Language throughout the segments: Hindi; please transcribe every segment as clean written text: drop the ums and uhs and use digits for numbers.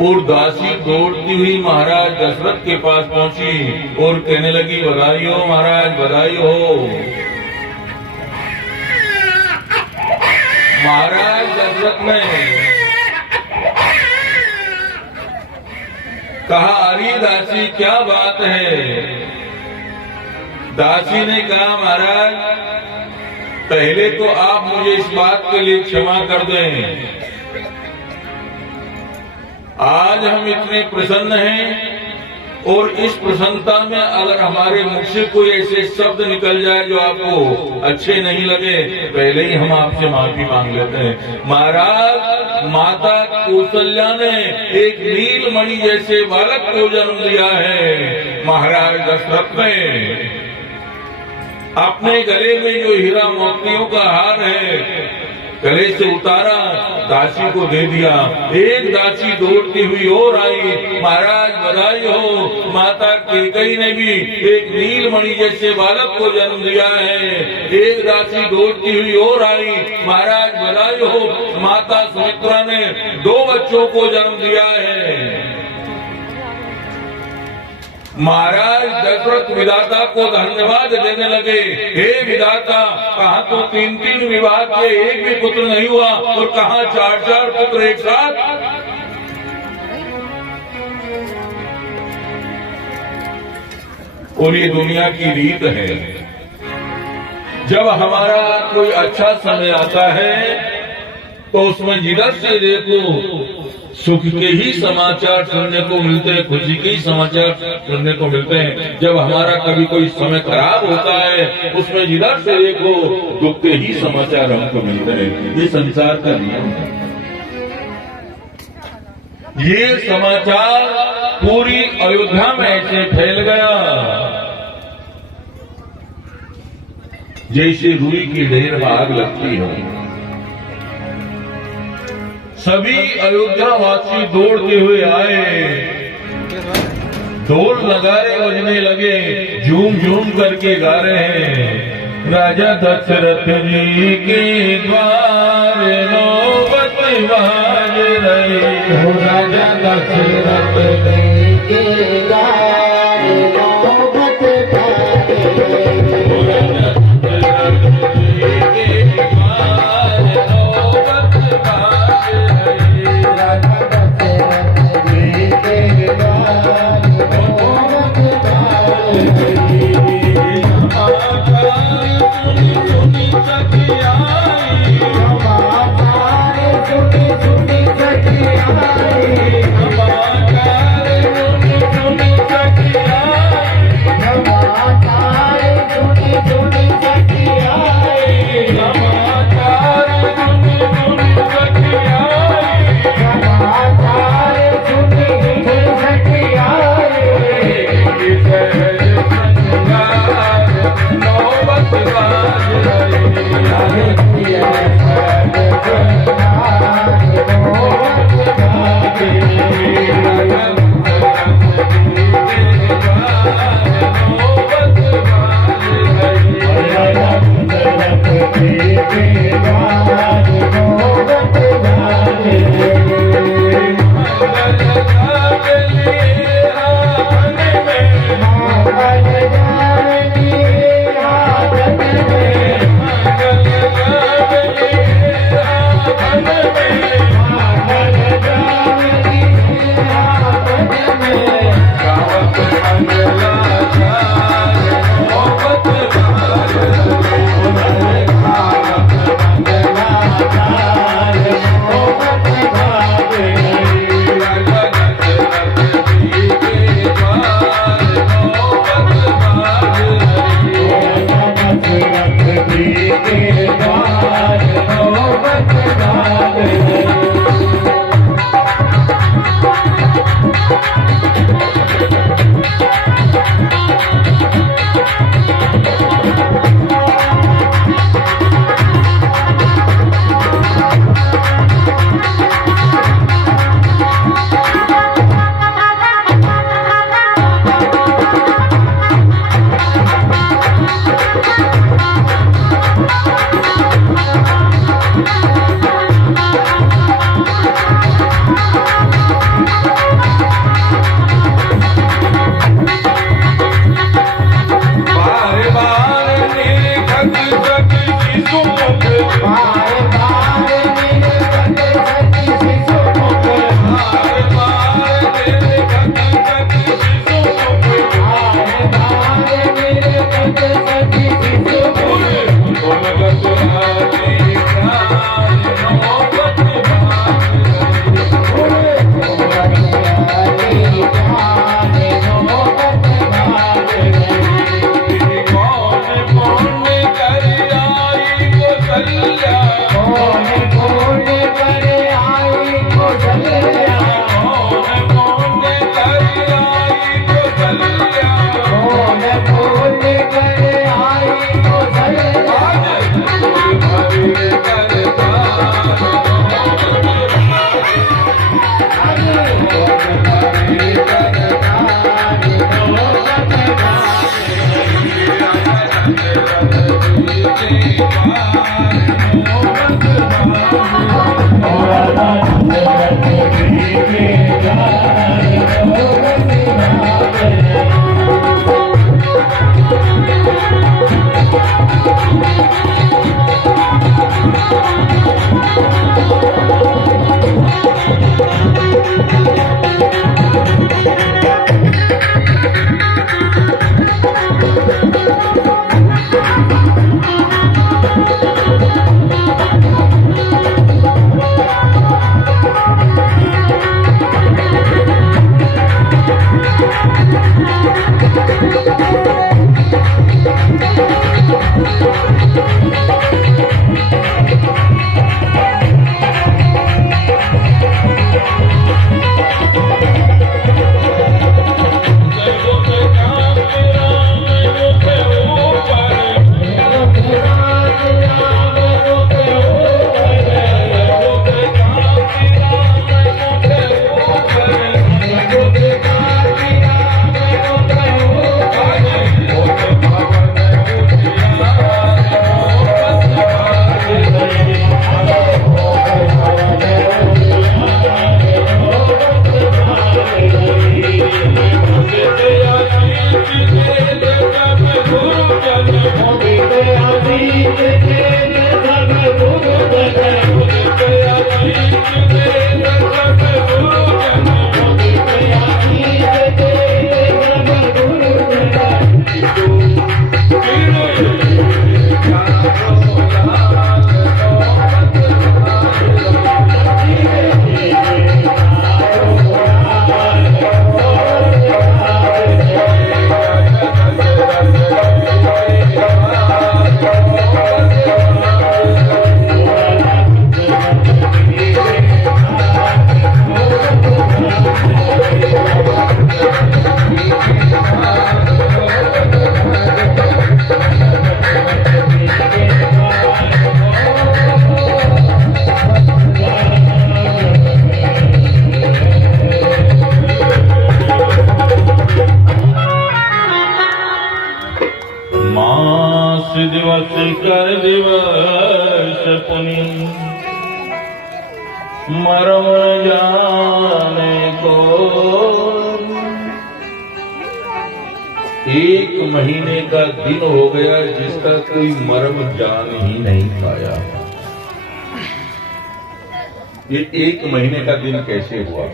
और दासी दौड़ती हुई महाराज दशरथ के पास पहुंची और कहने लगी, बधाई हो महाराज, बधाई हो। महाराज दशरथ ने कहा, अरे दासी क्या बात है। दासी ने कहा, महाराज पहले तो आप मुझे इस बात के लिए क्षमा कर दें, आज हम इतने प्रसन्न हैं और इस प्रसन्नता में अगर हमारे मुख से कोई ऐसे शब्द निकल जाए जो आपको अच्छे नहीं लगे, पहले ही हम आपसे माफी मांग लेते हैं। महाराज माता कौशल्या ने एक नीलमणि जैसे बालक को जन्म दिया है। महाराज दशरथ ने अपने गले में जो हीरा मोतियों का हार है गले से उतारा, दासी को दे दिया। एक दासी दौड़ती हुई और आई, महाराज बधाई हो, माता कैकेयी ने भी एक नीलमणि जैसे बालक को जन्म दिया है। एक दासी दौड़ती हुई और आई, महाराज बधाई हो, माता सुमित्रा ने 2 बच्चों को जन्म दिया है। महाराज दशरथ विधाता को धन्यवाद देने लगे, हे विधाता, कहाँ तो 3-3 विवाह के एक भी पुत्र नहीं हुआ और कहाँ 4-4 पुत्र एक साथ। और ये दुनिया की रीत है, जब हमारा कोई अच्छा समय आता है तो उसमें जिधर से देखो सुख के ही समाचार सुनने को मिलते हैं, खुशी के ही समाचार सुनने को मिलते हैं। जब हमारा कभी कोई समय खराब होता है उसमें जिधर से देखो दुख के ही समाचार हमको मिलते हैं। ये संसार का नियम है। ये समाचार पूरी अयोध्या में ऐसे फैल गया जैसे रुई की ढेर में आग लगती है। सभी अयोध्यावासी दौड़ते हुए आए, ढोल नगारे बजने लगे, झूम झूम करके गा रहे हैं, राजा दशरथ जी के द्वार नौबत बाज रही हो, राजा दशरथ जी के द्वार नौबत बाज रही हो, राजा दशरथ जी के द्वार नौबत बाज रही, राजा दशरथ जी के द्वार नौबत बाज रही। समाचार सुनी सुनी सखी आई, समाचार सुनी सुनी सखी आई, समाचार सुनी मास दिवस कर दिवस पुनि मरम जाने को। 1 महीने का दिन हो गया जिसका कोई मर्म जान ही नहीं पाया। ये 1 महीने का दिन कैसे हुआ?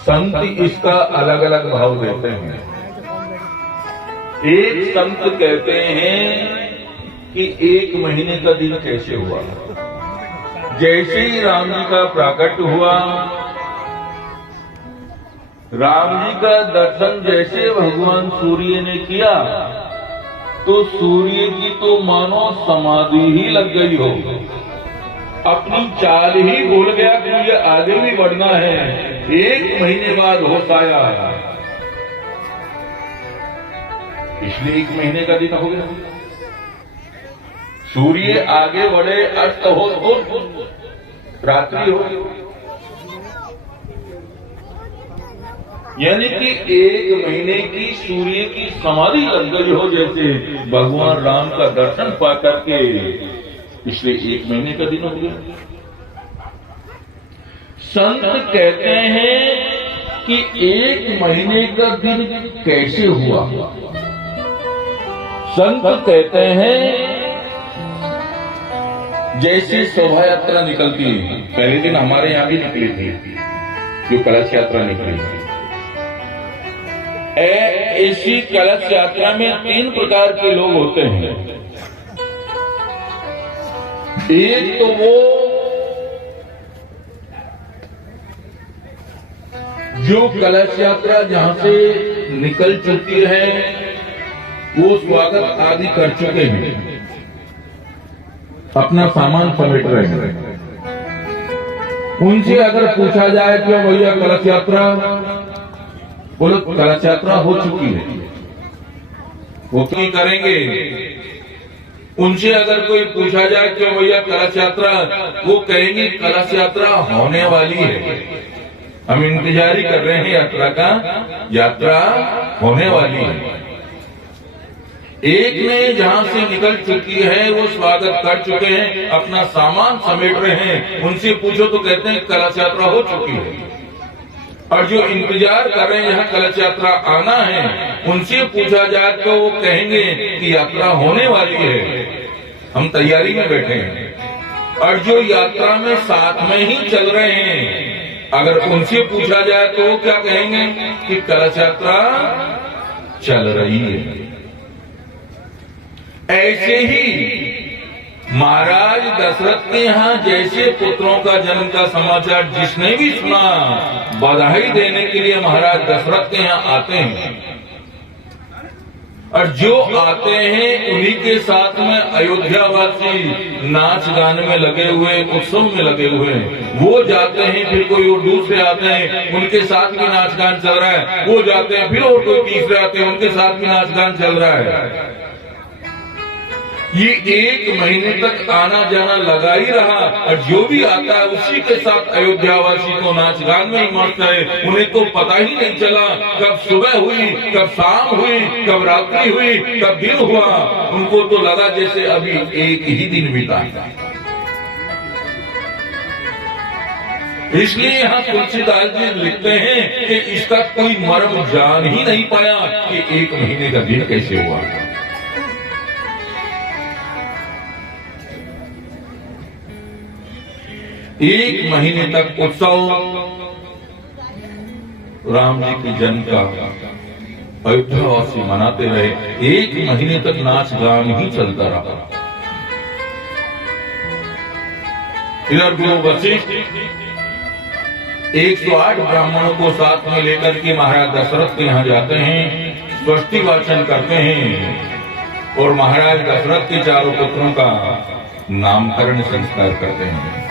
संत इसका अलग अलग भाव देते हैं। एक संत कहते हैं कि 1 महीने का दिन कैसे हुआ? जैसे ही राम जी का प्राकट्य हुआ, राम जी का दर्शन जैसे भगवान सूर्य ने किया तो सूर्य की तो मानो समाधि ही लग गई हो, अपनी चाल ही भूल गया कि मुझे आगे भी बढ़ना है। 1 महीने बाद होश आया, इसलिए 1 महीने का दिन हो गया। सूर्य आगे बढ़े, अस्त हो तो रात्रि हो, यानी कि 1 महीने की सूर्य की समाधि लग गई हो जैसे भगवान राम का दर्शन पा करके, इसलिए 1 महीने का दिन हो गया। संत कहते हैं कि 1 महीने का दिन कैसे हुआ? संत कहते हैं जैसे शोभा यात्रा निकलती है, पहले दिन हमारे यहाँ भी निकली थी जो कलश यात्रा निकली थी। ऐसी कलश यात्रा में 3 प्रकार के लोग होते हैं। एक तो वो जो कलश यात्रा जहां से निकल चुकी है वो स्वागत आदि कर चुके हैं, अपना सामान समेट रहे हैं। उनसे अगर पूछा जाए क्यों भैया कलश यात्रा, बोलो कलश यात्रा हो चुकी है, वो क्यों करेंगे। उनसे अगर कोई पूछा जाए क्यों भैया कलश यात्रा, वो कहेंगे कलश यात्रा होने वाली है, हम इंतजार ही कर रहे हैं यात्रा का, यात्रा होने वाली है। एक ने जहां से निकल चुकी है वो स्वागत कर चुके हैं, अपना सामान समेट रहे हैं। उनसे पूछो तो कहते हैं कलश यात्रा हो चुकी है। और जो इंतजार कर रहे हैं यहाँ कलश यात्रा आना है, उनसे पूछा जाए तो वो कहेंगे कि यात्रा होने वाली है, हम तैयारी में बैठे हैं। और जो यात्रा में साथ में ही चल रहे हैं, अगर उनसे पूछा जाए तो क्या कहेंगे कि कलश यात्रा चल रही है। ऐसे ही महाराज दशरथ के यहाँ जैसे पुत्रों का जन्म का समाचार जिसने भी सुना, बधाई देने के लिए महाराज दशरथ के यहाँ आते हैं। और जो आते हैं उन्हीं के साथ में अयोध्यावासी नाच गाने में लगे हुए, उत्सव में लगे हुए हैं। वो जाते हैं, फिर कोई और दूसरे आते हैं, उनके साथ भी नाच गान चल रहा है। वो जाते हैं, फिर और कोई तीसरे आते हैं, उनके साथ भी नाच गान चल रहा है। ये 1 महीने तक आना जाना लगा ही रहा। और जो भी आता है उसी के साथ अयोध्यावासी को नाच गान में ही मस्त है। उन्हें तो पता ही नहीं चला कब सुबह हुई, कब शाम हुई, कब रात्रि हुई, कब दिन हुआ। उनको तो लगा जैसे अभी 1 ही दिन बीता। इसलिए यहाँ तुलसीदास जी लिखते हैं कि इसका कोई मर्म जान ही नहीं पाया कि 1 महीने का दिन कैसे हुआ। 1 महीने तक उत्सव राम जी के जन्म का अयोध्यावासी मनाते रहे। 1 महीने तक नाच गान ही चलता रहा। इधर गुरु वशिष्ठ 108 ब्राह्मणों को साथ में लेकर के महाराज दशरथ के यहाँ जाते हैं, स्वस्ति वाचन करते हैं और महाराज दशरथ के चारों पुत्रों का नामकरण संस्कार करते हैं।